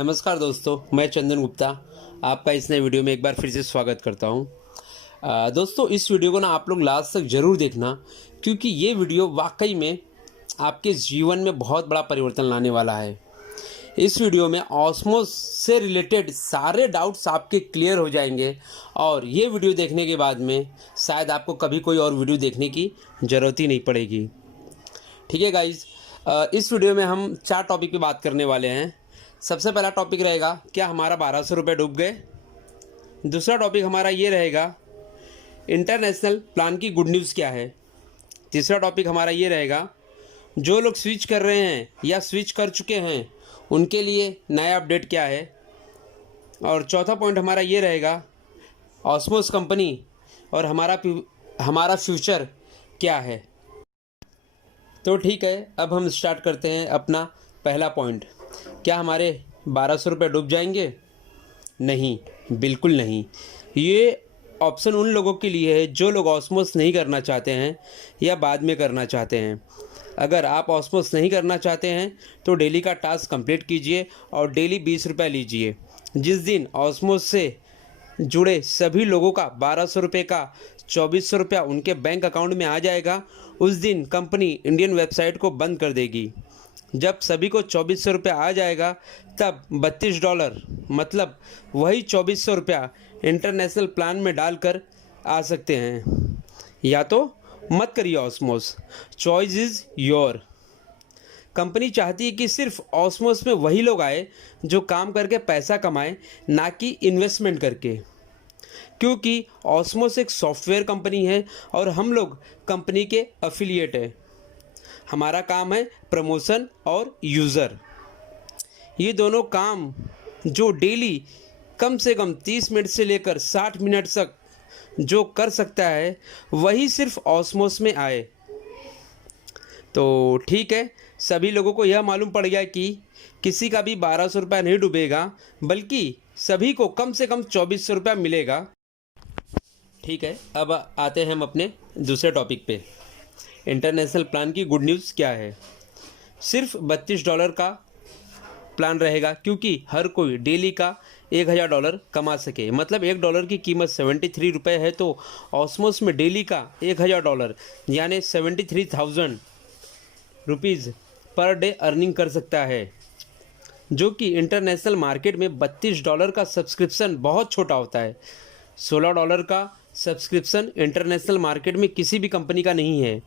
नमस्कार दोस्तों, मैं चंदन गुप्ता आपका इस नए वीडियो में एक बार फिर से स्वागत करता हूं। दोस्तों, इस वीडियो को ना आप लोग लास्ट तक ज़रूर देखना, क्योंकि ये वीडियो वाकई में आपके जीवन में बहुत बड़ा परिवर्तन लाने वाला है। इस वीडियो में ऑस्मोस से रिलेटेड सारे डाउट्स आपके क्लियर हो जाएंगे और ये वीडियो देखने के बाद में शायद आपको कभी कोई और वीडियो देखने की ज़रूरत ही नहीं पड़ेगी। ठीक है गाइज, इस वीडियो में हम 4 टॉपिक पे बात करने वाले हैं। सबसे पहला टॉपिक रहेगा, क्या हमारा 1200 रुपये डूब गए। दूसरा टॉपिक हमारा ये रहेगा, इंटरनेशनल प्लान की गुड न्यूज़ क्या है। तीसरा टॉपिक हमारा ये रहेगा, जो लोग स्विच कर रहे हैं या स्विच कर चुके हैं उनके लिए नया अपडेट क्या है। और चौथा पॉइंट हमारा ये रहेगा, ऑस्मोस कंपनी और हमारा फ्यूचर क्या है। तो ठीक है, अब हम स्टार्ट करते हैं अपना पहला पॉइंट। क्या हमारे 1200 रुपये डूब जाएंगे? नहीं, बिल्कुल नहीं। ये ऑप्शन उन लोगों के लिए है जो लोग ऑस्मोस नहीं करना चाहते हैं या बाद में करना चाहते हैं। अगर आप ऑस्मोस नहीं करना चाहते हैं तो डेली का टास्क कंप्लीट कीजिए और डेली 20 रुपये लीजिए। जिस दिन ऑस्मोस से जुड़े सभी लोगों का 1200 रुपये का 2400 रुपया उनके बैंक अकाउंट में आ जाएगा, उस दिन कंपनी इंडियन वेबसाइट को बंद कर देगी। जब सभी को 2400 रुपया आ जाएगा तब $32 मतलब वही 2400 रुपया इंटरनेशनल प्लान में डालकर आ सकते हैं, या तो मत करिए ऑस्मोस। Choice is your. कंपनी चाहती है कि सिर्फ ऑस्मोस में वही लोग आए जो काम करके पैसा कमाएं, ना कि इन्वेस्टमेंट करके, क्योंकि ऑस्मोस एक सॉफ्टवेयर कंपनी है और हम लोग कंपनी के एफिलिएट हैं। हमारा काम है प्रमोशन और यूज़र, ये दोनों काम जो डेली कम से कम 30 मिनट से लेकर 60 मिनट तक जो कर सकता है वही सिर्फ ऑस्मोस में आए। तो ठीक है, सभी लोगों को यह मालूम पड़ गया कि किसी का भी 1200 रुपया नहीं डूबेगा, बल्कि सभी को कम से कम 2400 रुपया मिलेगा। ठीक है, अब आते हैं हम अपने दूसरे टॉपिक पे। इंटरनेशनल प्लान की गुड न्यूज़ क्या है। सिर्फ $32 का प्लान रहेगा, क्योंकि हर कोई डेली का $1000 कमा सके। मतलब $1 की कीमत 73 रुपये है, तो ऑस्मोस में डेली का $1000 यानी 73,000 रुपीज़ पर डे अर्निंग कर सकता है, जो कि इंटरनेशनल मार्केट में $32 का सब्सक्रिप्शन बहुत छोटा होता है। $16 का सब्सक्रिप्शन इंटरनेशनल मार्केट में किसी भी कंपनी का नहीं है।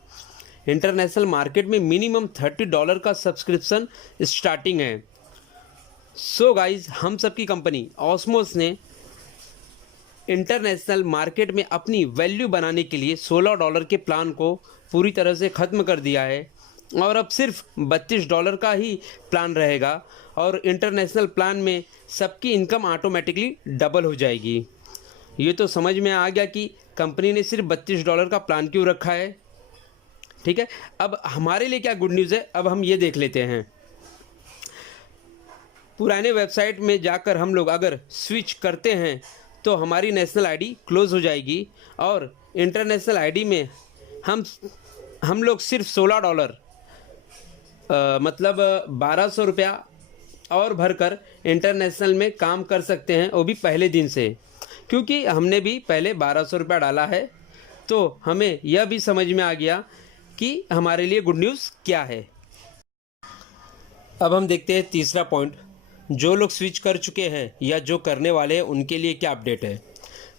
इंटरनेशनल मार्केट में मिनिमम $30 का सब्सक्रिप्शन स्टार्टिंग है। सो गाइज, हम सब की कंपनी ऑस्मोस ने इंटरनेशनल मार्केट में अपनी वैल्यू बनाने के लिए $16 के प्लान को पूरी तरह से ख़त्म कर दिया है और अब सिर्फ $32 का ही प्लान रहेगा और इंटरनेशनल प्लान में सबकी इनकम ऑटोमेटिकली डबल हो जाएगी। ये तो समझ में आ गया कि कंपनी ने सिर्फ $32 का प्लान क्यों रखा है। ठीक है, अब हमारे लिए क्या गुड न्यूज़ है, अब हम ये देख लेते हैं। पुराने वेबसाइट में जाकर हम लोग अगर स्विच करते हैं तो हमारी नेशनल आईडी क्लोज़ हो जाएगी और इंटरनेशनल आईडी में हम लोग सिर्फ $16 मतलब 1200 रुपया और भरकर इंटरनेशनल में काम कर सकते हैं, वो भी पहले दिन से। क्योंकि हमने भी पहले 1200 रुपया डाला है, तो हमें यह भी समझ में आ गया कि हमारे लिए गुड न्यूज़ क्या है। अब हम देखते हैं तीसरा पॉइंट, जो लोग स्विच कर चुके हैं या जो करने वाले हैं उनके लिए क्या अपडेट है।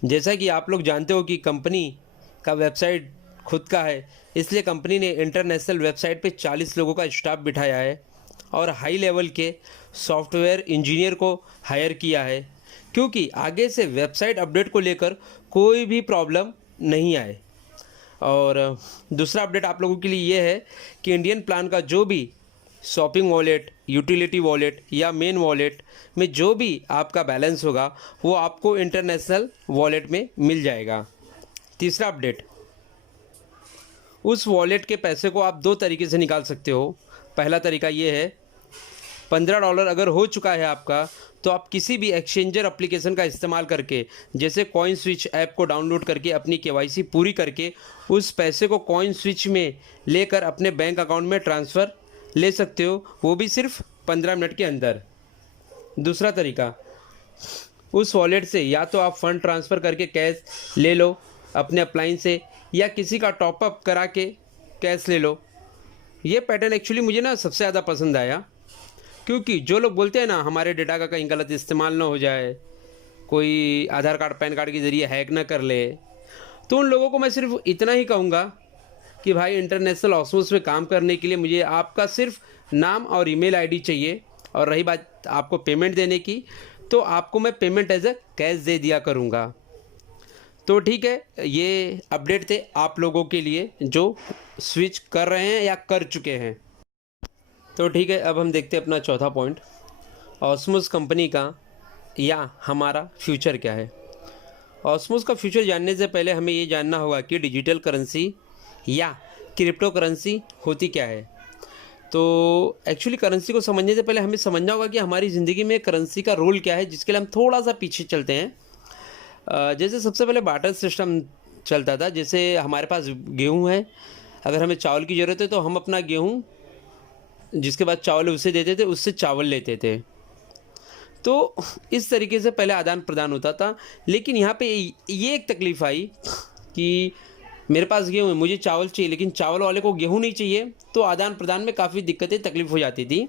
जैसा कि आप लोग जानते हो कि कंपनी का वेबसाइट खुद का है, इसलिए कंपनी ने इंटरनेशनल वेबसाइट पे 40 लोगों का स्टाफ बिठाया है और हाई लेवल के सॉफ्टवेयर इंजीनियर को हायर किया है, क्योंकि आगे से वेबसाइट अपडेट को लेकर कोई भी प्रॉब्लम नहीं आए। और दूसरा अपडेट आप लोगों के लिए ये है कि इंडियन प्लान का जो भी शॉपिंग वॉलेट, यूटिलिटी वॉलेट या मेन वॉलेट में जो भी आपका बैलेंस होगा वो आपको इंटरनेशनल वॉलेट में मिल जाएगा। तीसरा अपडेट, उस वॉलेट के पैसे को आप 2 तरीके से निकाल सकते हो। पहला तरीका ये है, $15 अगर हो चुका है आपका तो आप किसी भी एक्सचेंजर एप्लीकेशन का इस्तेमाल करके, जैसे कॉइन स्विच ऐप को डाउनलोड करके अपनी केवाईसी पूरी करके उस पैसे को कॉइन स्विच में लेकर अपने बैंक अकाउंट में ट्रांसफ़र ले सकते हो, वो भी सिर्फ 15 मिनट के अंदर। दूसरा तरीका, उस वॉलेट से या तो आप फ़ंड ट्रांसफ़र करके कैश ले लो अपने अपलाइन से, या किसी का टॉपअप करा के कैश ले लो। ये पैटर्न एक्चुअली मुझे ना सबसे ज़्यादा पसंद आया, क्योंकि जो लोग बोलते हैं ना हमारे डेटा का कहीं गलत इस्तेमाल ना हो जाए, कोई आधार कार्ड पैन कार्ड के ज़रिए हैक ना कर ले, तो उन लोगों को मैं सिर्फ इतना ही कहूँगा कि भाई इंटरनेशनल ऑस्मोस में काम करने के लिए मुझे आपका सिर्फ नाम और ईमेल आईडी चाहिए। और रही बात आपको पेमेंट देने की, तो आपको मैं पेमेंट एज ए कैश दे दिया करूँगा। तो ठीक है, ये अपडेट थे आप लोगों के लिए जो स्विच कर रहे हैं या कर चुके हैं। तो ठीक है, अब हम देखते हैं अपना चौथा पॉइंट, ऑस्मोस कंपनी का या हमारा फ्यूचर क्या है। ऑस्मोस का फ्यूचर जानने से पहले हमें ये जानना होगा कि डिजिटल करेंसी या क्रिप्टो करेंसी होती क्या है। तो एक्चुअली करेंसी को समझने से पहले हमें समझना होगा कि हमारी ज़िंदगी में करेंसी का रोल क्या है, जिसके लिए हम थोड़ा सा पीछे चलते हैं। जैसे सबसे पहले बार्टर सिस्टम चलता था। जैसे हमारे पास गेहूँ है, अगर हमें चावल की ज़रूरत है तो हम अपना गेहूँ, जिसके बाद चावल उसे देते थे, उससे चावल लेते थे। तो इस तरीके से पहले आदान प्रदान होता था। लेकिन यहाँ पे ये एक तकलीफ़ आई कि मेरे पास गेहूँ है, मुझे चावल चाहिए, लेकिन चावल वाले को गेहूँ नहीं चाहिए, तो आदान प्रदान में काफ़ी दिक्कतें तकलीफ़ हो जाती थी।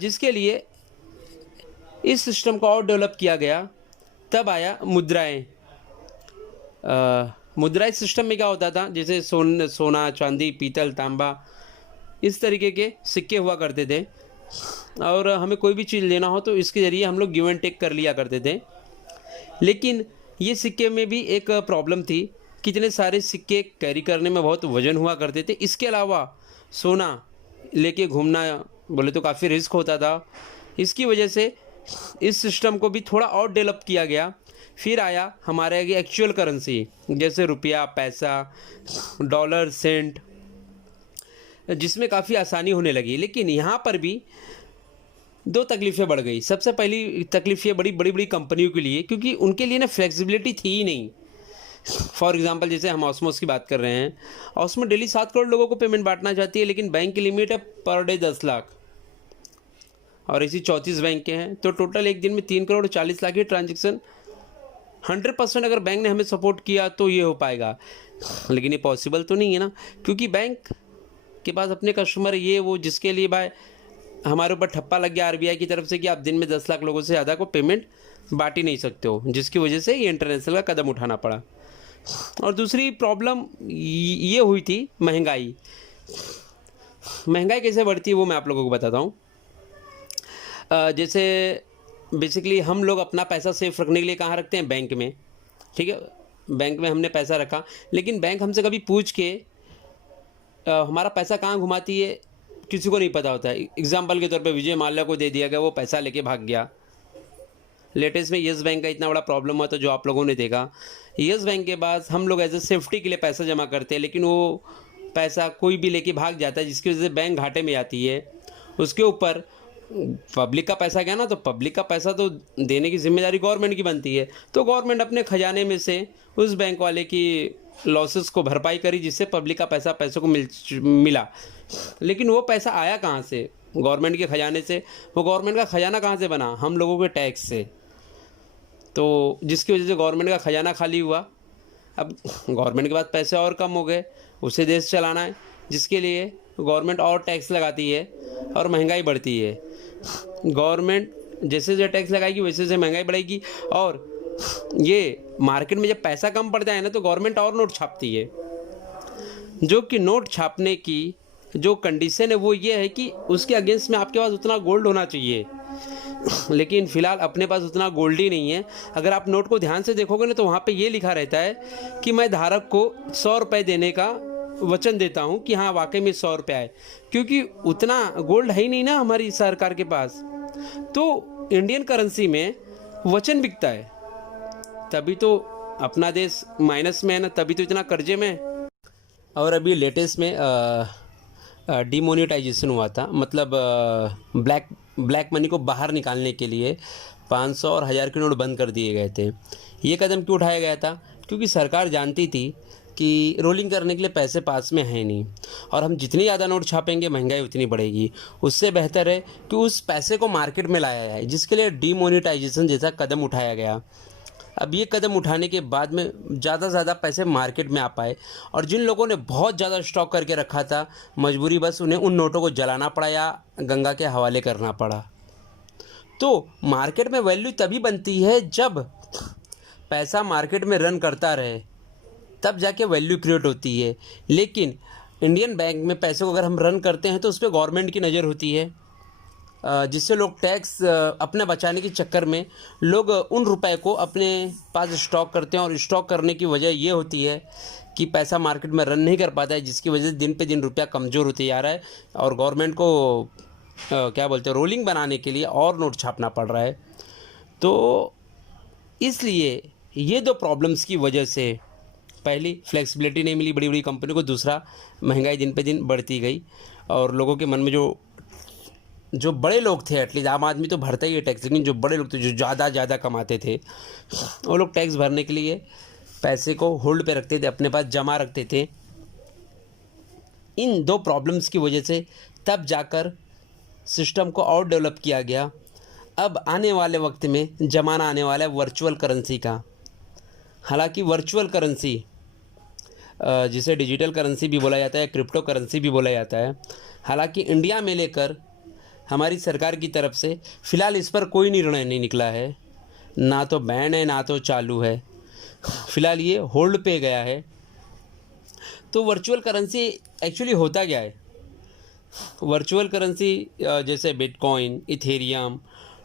जिसके लिए इस सिस्टम को और डेवलप किया गया। तब आया मुद्राएं। मुद्राएं सिस्टम में क्या होता था, जैसे सोना, चांदी, पीतल, तांबा, इस तरीके के सिक्के हुआ करते थे, और हमें कोई भी चीज़ लेना हो तो इसके ज़रिए हम लोग गिव एंड टेक कर लिया करते थे। लेकिन ये सिक्के में भी एक प्रॉब्लम थी, कितने सारे सिक्के कैरी करने में बहुत वजन हुआ करते थे। इसके अलावा सोना लेके घूमना बोले तो काफ़ी रिस्क होता था। इसकी वजह से इस सिस्टम को भी थोड़ा और डेवलप किया गया। फिर आया हमारे आगे एक्चुअल करेंसी, जैसे रुपया, पैसा, डॉलर, सेंट, जिसमें काफ़ी आसानी होने लगी। लेकिन यहाँ पर भी दो तकलीफ़ें बढ़ गई। सबसे पहली तकलीफ़ ये बड़ी कंपनियों के लिए, क्योंकि उनके लिए ना फ्लेक्सिबिलिटी थी ही नहीं। फॉर एग्जांपल जैसे हम ऑस्मोस की बात कर रहे हैं, ऑस्मोस डेली 7 करोड़ लोगों को पेमेंट बांटना चाहती है, लेकिन बैंक की लिमिट है पर डे 10 लाख, और ऐसी 34 बैंक के हैं, तो टोटल एक दिन में 3 करोड़ 40 लाख की ट्रांजेक्शन 100% अगर बैंक ने हमें सपोर्ट किया तो ये हो पाएगा। लेकिन ये पॉसिबल तो नहीं है ना, क्योंकि बैंक के पास अपने कस्टमर ये वो, जिसके लिए भाई हमारे ऊपर ठप्पा लग गया आरबीआई की तरफ से कि आप दिन में 10 लाख लोगों से ज़्यादा को पेमेंट बांट ही नहीं सकते हो, जिसकी वजह से ये इंटरनेशनल का कदम उठाना पड़ा। और दूसरी प्रॉब्लम ये हुई थी महंगाई। महंगाई कैसे बढ़ती है वो मैं आप लोगों को बताता हूँ। जैसे बेसिकली हम लोग अपना पैसा सेफ रखने के लिए कहाँ रखते हैं, बैंक में। ठीक है, बैंक में हमने पैसा रखा, लेकिन बैंक हमसे कभी पूछ के हमारा पैसा कहाँ घुमाती है किसी को नहीं पता होता है। एग्जाम्पल के तौर पे विजय माल्या को दे दिया गया, वो पैसा लेके भाग गया। लेटेस्ट में येस बैंक का इतना बड़ा प्रॉब्लम हुआ, तो जो आप लोगों ने देखा, येस बैंक के पास हम लोग एज ए सेफ्टी के लिए पैसा जमा करते हैं, लेकिन वो पैसा कोई भी लेके भाग जाता है, जिसकी वजह से बैंक घाटे में आती है। उसके ऊपर पब्लिक का पैसा गया ना, तो पब्लिक का पैसा तो देने की जिम्मेदारी गवर्नमेंट की बनती है, तो गवर्नमेंट अपने खजाने में से उस बैंक वाले की लॉसेस को भरपाई करी, जिससे पब्लिक का पैसों को मिला। लेकिन वो पैसा आया कहाँ से, गवर्नमेंट के खजाने से। वो गवर्नमेंट का खजाना कहाँ से बना, हम लोगों के टैक्स से। तो जिसकी वजह से गवर्नमेंट का खजाना खाली हुआ। अब गवर्नमेंट के पास पैसे और कम हो गए, उसे देश चलाना है, जिसके लिए गवर्नमेंट और टैक्स लगाती है और महंगाई बढ़ती है। गवर्नमेंट जैसे जैसे टैक्स लगाएगी वैसे वैसे महंगाई बढ़ेगी, और ये मार्केट में जब पैसा कम पड़ जाए ना, तो गवर्नमेंट और नोट छापती है। जो कि नोट छापने की जो कंडीशन है वो ये है कि उसके अगेंस्ट में आपके पास उतना गोल्ड होना चाहिए। लेकिन फ़िलहाल अपने पास उतना गोल्ड ही नहीं है। अगर आप नोट को ध्यान से देखोगे ना, तो वहाँ पे ये लिखा रहता है कि मैं धारक को 100 रुपये देने का वचन देता हूँ कि हाँ वाकई में 100 रुपये आए, क्योंकि उतना गोल्ड है ही नहीं ना हमारी सरकार के पास। तो इंडियन करेंसी में वचन बिकता है, तभी तो अपना देश माइनस में है ना, तभी तो इतना कर्जे में है। और अभी लेटेस्ट में डिमोनेटाइजेशन हुआ था, मतलब ब्लैक मनी को बाहर निकालने के लिए 500 और 1000 के नोट बंद कर दिए गए थे। ये कदम क्यों उठाया गया था, क्योंकि सरकार जानती थी कि रोलिंग करने के लिए पैसे पास में है नहीं, और हम जितनी ज़्यादा नोट छापेंगे महंगाई उतनी बढ़ेगी। उससे बेहतर है कि उस पैसे को मार्केट में लाया जाए, जिसके लिए डीमोनेटाइजेशन जैसा कदम उठाया गया। अब ये कदम उठाने के बाद में ज़्यादा से ज़्यादा पैसे मार्केट में आ पाए, और जिन लोगों ने बहुत ज़्यादा स्टॉक करके रखा था, मजबूरी बस उन्हें उन नोटों को जलाना पड़ा या गंगा के हवाले करना पड़ा। तो मार्केट में वैल्यू तभी बनती है जब पैसा मार्केट में रन करता रहे, तब जाके वैल्यू क्रिएट होती है। लेकिन इंडियन बैंक में पैसे को अगर हम रन करते हैं तो उस पर गवर्नमेंट की नज़र होती है, जिससे लोग टैक्स अपने बचाने के चक्कर में लोग उन रुपए को अपने पास स्टॉक करते हैं, और स्टॉक करने की वजह ये होती है कि पैसा मार्केट में रन नहीं कर पाता है, जिसकी वजह से दिन पे दिन रुपया कमज़ोर होते जा रहा है, और गवर्नमेंट को क्या बोलते हैं, रोलिंग बनाने के लिए और नोट छापना पड़ रहा है। तो इसलिए ये दो प्रॉब्लम्स की वजह से, पहली फ्लेक्सिबिलिटी नहीं मिली बड़ी बड़ी कंपनी को, दूसरा महंगाई दिन पे दिन बढ़ती गई, और लोगों के मन में जो बड़े लोग थे, एटलीस्ट आम आदमी तो भरता ही है टैक्स, लेकिन जो बड़े लोग थे जो ज़्यादा कमाते थे, वो लोग टैक्स भरने के लिए पैसे को होल्ड पे रखते थे, अपने पास जमा रखते थे। इन दो प्रॉब्लम्स की वजह से तब जाकर सिस्टम को और डेवलप किया गया। अब आने वाले वक्त में ज़माना आने वाला है वर्चुअल करेंसी का। हालांकि वर्चुअल करेंसी, जिसे डिजिटल करेंसी भी बोला जाता है, क्रिप्टो करेंसी भी बोला जाता है, हालांकि इंडिया में लेकर हमारी सरकार की तरफ से फ़िलहाल इस पर कोई निर्णय नहीं निकला है, ना तो बैन है ना तो चालू है, फ़िलहाल ये होल्ड पे गया है। तो वर्चुअल करेंसी एक्चुअली होता क्या है? वर्चुअल करेंसी जैसे बिटकॉइन, इथेरियम,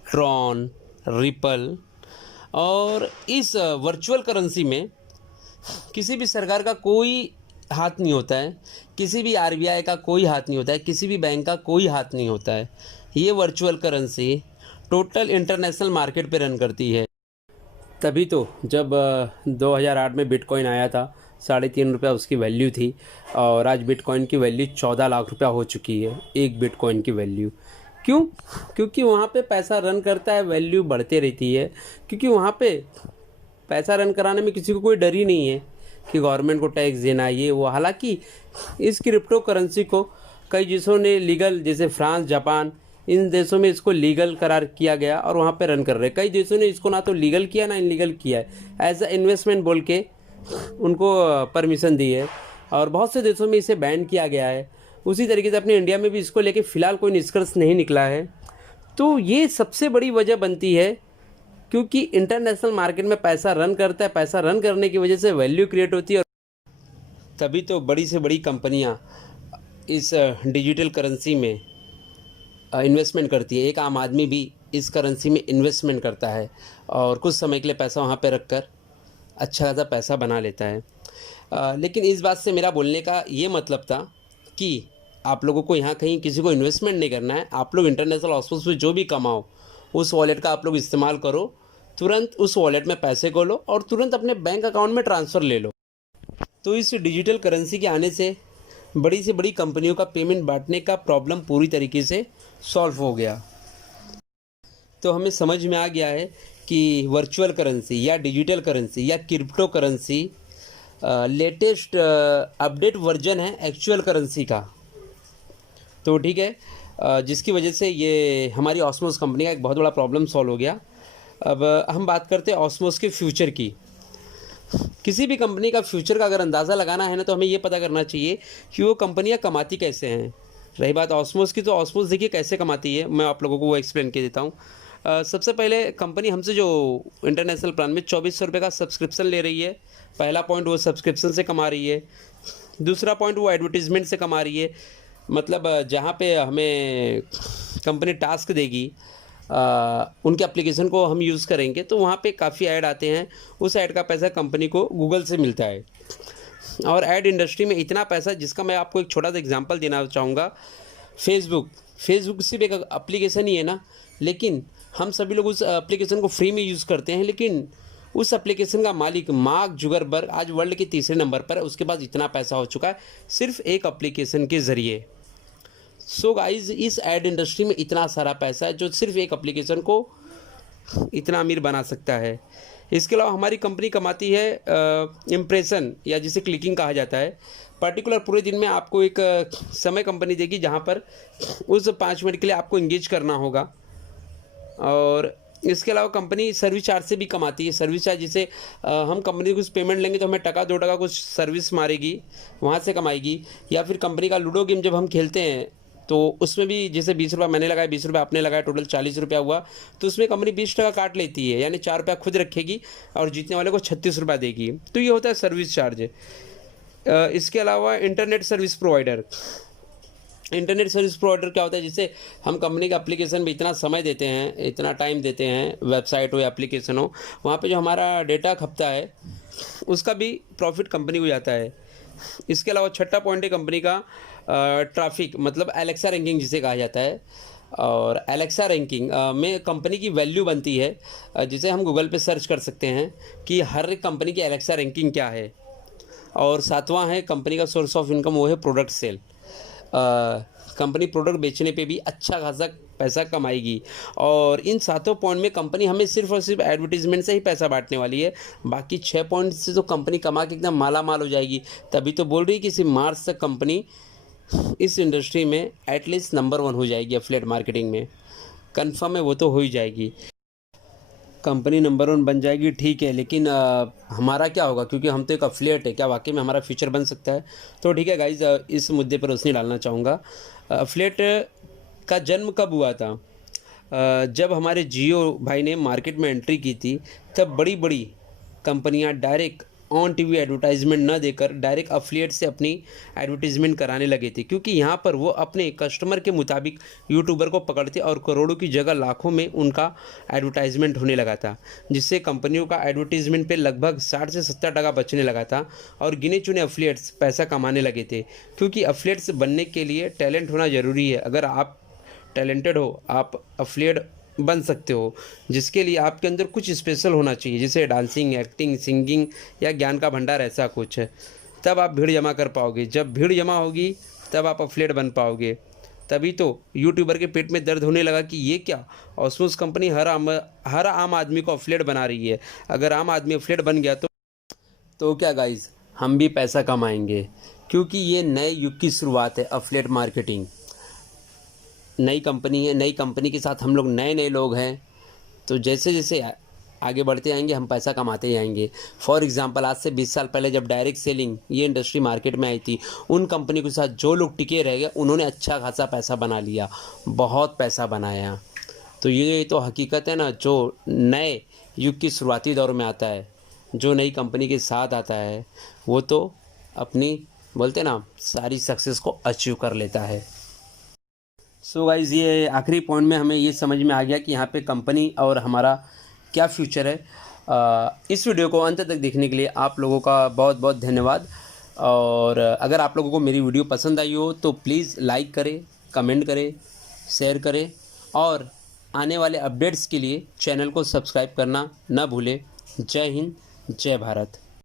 ट्रॉन, रिपल, और इस वर्चुअल करेंसी में किसी भी सरकार का कोई हाथ नहीं होता है, किसी भी आरबीआई का कोई हाथ नहीं होता है, किसी भी बैंक का कोई हाथ नहीं होता है। ये virtual currency total international market पे रन करती है। तभी तो जब 2008 में बिटकॉइन आया था, 3.5 रुपया उसकी वैल्यू थी, और आज बिटकॉइन की वैल्यू 14 लाख रुपया हो चुकी है, एक बिटकॉइन की वैल्यू। क्यों? क्योंकि वहाँ पे पैसा रन करता है, वैल्यू बढ़ते रहती है, क्योंकि वहाँ पे पैसा रन कराने में किसी को कोई डर ही नहीं है कि गवर्नमेंट को टैक्स देना ये वो। हालांकि इस क्रिप्टो करेंसी को कई देशों ने लीगल, जैसे फ्रांस, जापान, इन देशों में इसको लीगल करार किया गया और वहाँ पे रन कर रहे हैं। कई देशों ने इसको ना तो लीगल किया ना इनलीगल किया है, एज अ इन्वेस्टमेंट बोल के उनको परमिशन दी है, और बहुत से देशों में इसे बैन किया गया है। उसी तरीके से अपने इंडिया में भी इसको लेके फ़िलहाल कोई निष्कर्ष नहीं निकला है। तो ये सबसे बड़ी वजह बनती है, क्योंकि इंटरनेशनल मार्केट में पैसा रन करता है, पैसा रन करने की वजह से वैल्यू क्रिएट होती है, और तभी तो बड़ी से बड़ी कंपनियां इस डिजिटल करेंसी में इन्वेस्टमेंट करती है। एक आम आदमी भी इस करेंसी में इन्वेस्टमेंट करता है, और कुछ समय के लिए पैसा वहाँ पे रख कर अच्छा खासा पैसा बना लेता है। लेकिन इस बात से मेरा बोलने का ये मतलब था कि आप लोगों को यहाँ कहीं किसी को इन्वेस्टमेंट नहीं करना है। आप लोग इंटरनेशनल ऑस्मोस में जो भी कमाओ, उस वॉलेट का आप लोग इस्तेमाल करो, तुरंत उस वॉलेट में पैसे को लो और तुरंत अपने बैंक अकाउंट में ट्रांसफ़र ले लो। तो इस डिजिटल करेंसी के आने से बड़ी से बड़ी कंपनियों का पेमेंट बांटने का प्रॉब्लम पूरी तरीके से सॉल्व हो गया। तो हमें समझ में आ गया है कि वर्चुअल करेंसी या डिजिटल करेंसी या crypto currency latest update version है एक्चुअल करेंसी का। तो ठीक है, जिसकी वजह से ये हमारी ऑस्मोस कंपनी का एक बहुत बड़ा प्रॉब्लम सॉल्व हो गया। अब हम बात करते हैं ऑस्मोस के फ्यूचर की। किसी भी कंपनी का फ्यूचर का अगर अंदाज़ा लगाना है ना, तो हमें ये पता करना चाहिए कि वो कंपनियां कमाती कैसे हैं। रही बात ऑस्मोस की, तो ऑस्मोस देखिए कैसे कमाती है, मैं आप लोगों को वो एक्सप्लेन कर देता हूँ। सबसे पहले कंपनी हमसे जो इंटरनेशनल प्लान में 2400 रुपये का सब्सक्रिप्शन ले रही है। पहला पॉइंट वो सब्सक्रिप्शन से कमा रही है। दूसरा पॉइंट वो एडवर्टीज़मेंट से कमा रही है। मतलब जहाँ पे हमें कंपनी टास्क देगी, उनके एप्लीकेशन को हम यूज़ करेंगे तो वहाँ पे काफ़ी ऐड आते हैं, उस ऐड का पैसा कंपनी को गूगल से मिलता है। और ऐड इंडस्ट्री में इतना पैसा, जिसका मैं आपको एक छोटा सा एग्जांपल देना चाहूँगा। फेसबुक सिर्फ एक एप्लीकेशन ही है ना, लेकिन हम सभी लोग उस एप्लीकेशन को फ्री में यूज़ करते हैं, लेकिन उस एप्लीकेशन का मालिक मार्क जुकरबर्ग आज वर्ल्ड के 3रे नंबर पर है। उसके पास इतना पैसा हो चुका है सिर्फ एक एप्लीकेशन के ज़रिए। सो गाइज, इस ऐड इंडस्ट्री में इतना सारा पैसा है जो सिर्फ एक एप्लीकेशन को इतना अमीर बना सकता है। इसके अलावा हमारी कंपनी कमाती है इम्प्रेशन या जिसे क्लिकिंग कहा जाता है। पर्टिकुलर पूरे दिन में आपको एक समय कंपनी देगी जहाँ पर उस 5 मिनट के लिए आपको इंगेज करना होगा। और इसके अलावा कंपनी सर्विस चार्ज से भी कमाती है। सर्विस चार्ज जिसे हम कंपनी को कुछ पेमेंट लेंगे तो हमें टका 2 टका कुछ सर्विस मारेगी, वहाँ से कमाएगी। या फिर कंपनी का लूडो गेम जब हम खेलते हैं तो उसमें भी जैसे 20 रुपये मैंने लगाया, 20 रुपये आपने लगाया, टोटल 40 रुपया हुआ, तो उसमें कंपनी 20 टका काट लेती है, यानी 4 रुपया खुद रखेगी और जीतने वाले को 36 रुपया देगी। तो ये होता है सर्विस चार्ज। इसके अलावा इंटरनेट सर्विस प्रोवाइडर क्या होता है, जिससे हम कंपनी के एप्लीकेशन में इतना समय देते हैं, इतना टाइम देते हैं, वेबसाइट हो या एप्लीकेशन हो, वहाँ पे जो हमारा डेटा खपता है उसका भी प्रॉफिट कंपनी को जाता है। इसके अलावा छठा पॉइंट है कंपनी का ट्रैफिक, मतलब एलेक्सा रैंकिंग जिसे कहा जाता है। और एलेक्सा रैंकिंग में कंपनी की वैल्यू बनती है, जिसे हम गूगल पे सर्च कर सकते हैं कि हर एक कंपनी की एलेक्सा रैंकिंग क्या है। और सातवां है कंपनी का सोर्स ऑफ इनकम, वो है प्रोडक्ट सेल। कंपनी प्रोडक्ट बेचने पे भी अच्छा खासा पैसा कमाएगी। और इन 7 पॉइंट में कंपनी हमें सिर्फ और सिर्फ एडवर्टीजमेंट से ही पैसा बांटने वाली है। बाकी 6 पॉइंट से तो कंपनी कमा के एकदम माला माल हो जाएगी। तभी तो बोल रही है कि इसी मार्च तक कंपनी इस इंडस्ट्री में एटलीस्ट नंबर 1 हो जाएगी। एफिलिएट मार्केटिंग में कन्फर्म है, वो तो हो ही जाएगी। कंपनी नंबर 1 बन जाएगी, ठीक है, लेकिन हमारा क्या होगा, क्योंकि हम तो एक एफिलिएट है, क्या वाकई में हमारा फ्यूचर बन सकता है? तो ठीक है गाइज, इस मुद्दे पर रोशनी डालना चाहूँगा। एफिलिएट का जन्म कब हुआ था? जब हमारे जियो भाई ने मार्केट में एंट्री की थी, तब बड़ी बड़ी कंपनियां डायरेक्ट ऑन टीवी एडवर्टाइजमेंट न देकर डायरेक्ट एफिलिएट से अपनी एडवर्टीजमेंट कराने लगे थे, क्योंकि यहाँ पर वो अपने कस्टमर के मुताबिक यूट्यूबर को पकड़ते और करोड़ों की जगह लाखों में उनका एडवर्टाइजमेंट होने लगा था, जिससे कंपनियों का एडवर्टीजमेंट पे लगभग 60 से 70 टका बचने लगा था और गिने चुने एफिलिएट्स पैसा कमाने लगे थे। क्योंकि एफिलिएट्स बनने के लिए टैलेंट होना ज़रूरी है। अगर आप टैलेंटेड हो, आप एफिलिएट बन सकते हो, जिसके लिए आपके अंदर कुछ स्पेशल होना चाहिए, जैसे डांसिंग, एक्टिंग, सिंगिंग या ज्ञान का भंडार, ऐसा कुछ है। तब आप भीड़ जमा कर पाओगे। जब भीड़ जमा होगी तब आप एफिलिएट बन पाओगे। तभी तो यूट्यूबर के पेट में दर्द होने लगा कि ये क्या, ऑस्मोस कंपनी हर आम आदमी को एफिलिएट बना रही है। अगर आम आदमी एफिलिएट बन गया तो क्या गाइज, हम भी पैसा कमाएंगे, क्योंकि ये नए युग की शुरुआत है। एफिलिएट मार्केटिंग नई कंपनी है, नई कंपनी के साथ हम लोग नए लोग हैं, तो जैसे जैसे आगे बढ़ते आएंगे हम पैसा कमाते ही आएंगे। फॉर एग्जांपल, आज से 20 साल पहले जब डायरेक्ट सेलिंग ये इंडस्ट्री मार्केट में आई थी, उन कंपनी के साथ जो लोग टिके रह गए उन्होंने अच्छा खासा पैसा बना लिया, बहुत पैसा बनाया। तो ये तो हकीकत है ना, जो नए युग की शुरुआती दौर में आता है, जो नई कंपनी के साथ आता है, वो तो अपनी बोलते ना सारी सक्सेस को अचीव कर लेता है। सो गाइज़, ये आखिरी पॉइंट में हमें ये समझ में आ गया कि यहाँ पे कंपनी और हमारा क्या फ्यूचर है। इस वीडियो को अंत तक देखने के लिए आप लोगों का बहुत बहुत धन्यवाद। और अगर आप लोगों को मेरी वीडियो पसंद आई हो तो प्लीज़ लाइक करें, कमेंट करें, शेयर करें और आने वाले अपडेट्स के लिए चैनल को सब्सक्राइब करना ना भूलें। जय हिंद, जय भारत।